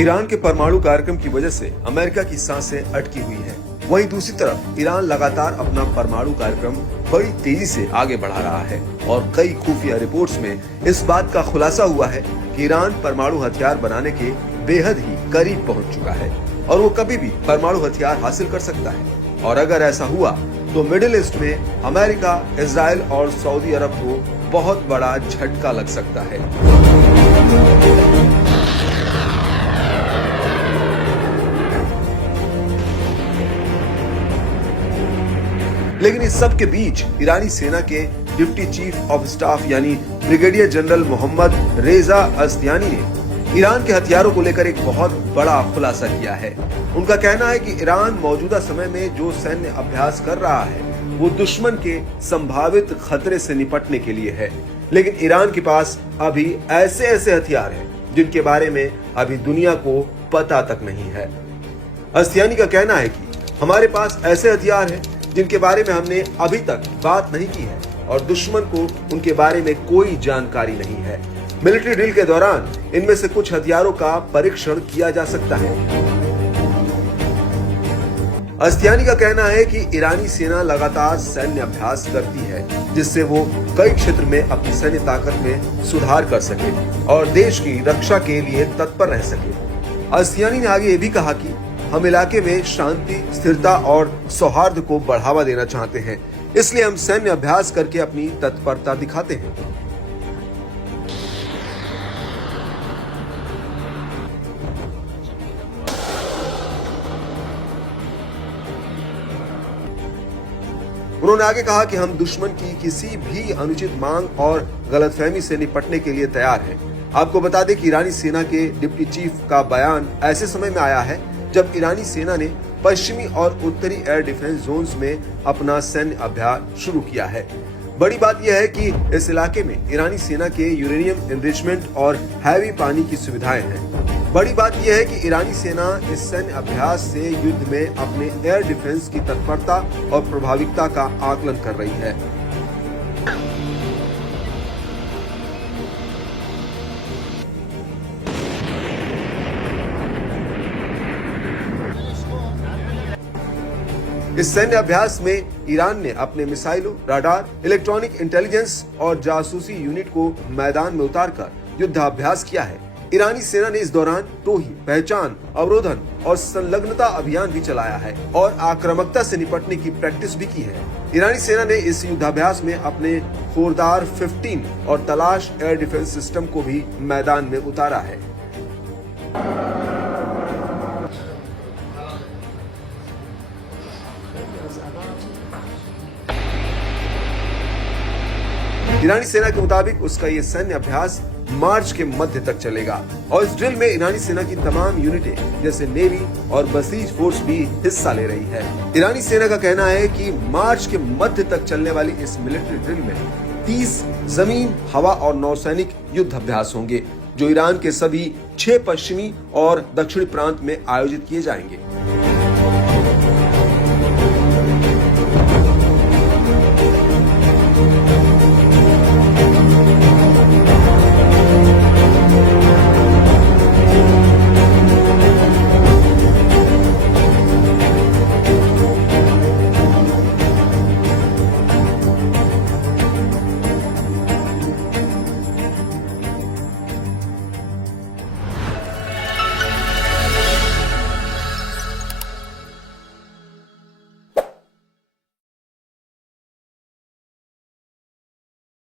Iran के परमाणु कार्यक्रम की वजह से अमेरिका की सांसें अटकी हुई हैं। वहीं दूसरी तरफ ईरान लगातार अपना परमाणु कार्यक्रम बड़ी तेजी से आगे बढ़ा रहा है और कई खुफिया रिपोर्ट्स में इस बात का खुलासा हुआ है कि ईरान परमाणु हथियार बनाने के बेहद ही करीब पहुंच चुका है और वो कभी भी परमाणु हथियार हासिल कर सकता है। और अगर ऐसा हुआ तो मिडिल ईस्ट में अमेरिका, इजराइल और सऊदी अरब को बहुत बड़ा झटका लग सकता है। लेकिन इस सब के बीच ईरानी सेना के डिप्टी चीफ ऑफ स्टाफ यानी ब्रिगेडियर जनरल मोहम्मद रेजा अस्तियानी ने ईरान के हथियारों को लेकर एक बहुत बड़ा खुलासा किया है। उनका कहना है कि ईरान मौजूदा समय में जो सैन्य अभ्यास कर रहा है वो दुश्मन के संभावित खतरे से निपटने के लिए है, लेकिन ईरान के पास अभी ऐसे ऐसे हथियार हैं जिनके बारे में अभी दुनिया को पता तक नहीं है। अस्तियानी का कहना है कि हमारे पास ऐसे हथियार हैं जिनके बारे में हमने अभी तक बात नहीं की है और दुश्मन को उनके बारे में कोई जानकारी नहीं है। मिलिट्री ड्रिल के दौरान इनमें से कुछ हथियारों का परीक्षण किया जा सकता है। अस्तियानी का कहना है कि ईरानी सेना लगातार सैन्य अभ्यास करती है जिससे वो कई क्षेत्र में अपनी सैन्य ताकत में सुधार कर सके और देश की रक्षा के लिए तत्पर रह सके। अस्तियानी ने आगे ये भी कहा कि हम इलाके में शांति, स्थिरता और सौहार्द को बढ़ावा देना चाहते हैं, इसलिए हम सैन्य अभ्यास करके अपनी तत्परता दिखाते हैं। उन्होंने आगे कहा कि हम दुश्मन की किसी भी अनुचित मांग और गलतफहमी से निपटने के लिए तैयार हैं। आपको बता दें कि ईरानी सेना के डिप्टी चीफ का बयान ऐसे समय में आया है जब ईरानी सेना ने पश्चिमी और उत्तरी एयर डिफेंस जोन्स में अपना सैन्य अभ्यास शुरू किया है। बड़ी बात यह है कि इस इलाके में ईरानी सेना के यूरेनियम एनरिचमेंट और हैवी पानी की सुविधाएं हैं। बड़ी बात यह है कि ईरानी सेना इस सैन्य अभ्यास से युद्ध में अपने एयर डिफेंस की तत्परता और प्रभाविकता का आकलन कर रही है। इस सैन्य अभ्यास में ईरान ने अपने मिसाइलों, राडार, इलेक्ट्रॉनिक इंटेलिजेंस और जासूसी यूनिट को मैदान में उतारकर युद्धाभ्यास किया है। ईरानी सेना ने इस दौरान टोही, पहचान, अवरोधन और संलग्नता अभियान भी चलाया है और आक्रामकता से निपटने की प्रैक्टिस भी की है। ईरानी सेना ने इस युद्धाभ्यास में अपने खोरदार 15 और तलाश एयर डिफेंस सिस्टम को भी मैदान में उतारा है। ईरानी सेना के मुताबिक उसका ये सैन्य अभ्यास मार्च के मध्य तक चलेगा और इस ड्रिल में ईरानी सेना की तमाम यूनिटें जैसे नेवी और बसीज फोर्स भी हिस्सा ले रही है। ईरानी सेना का कहना है कि मार्च के मध्य तक चलने वाली इस मिलिट्री ड्रिल में 30 जमीन, हवा और नौसैनिक युद्ध अभ्यास होंगे जो ईरान के सभी 6 पश्चिमी और दक्षिणी प्रांत में आयोजित किए जाएंगे।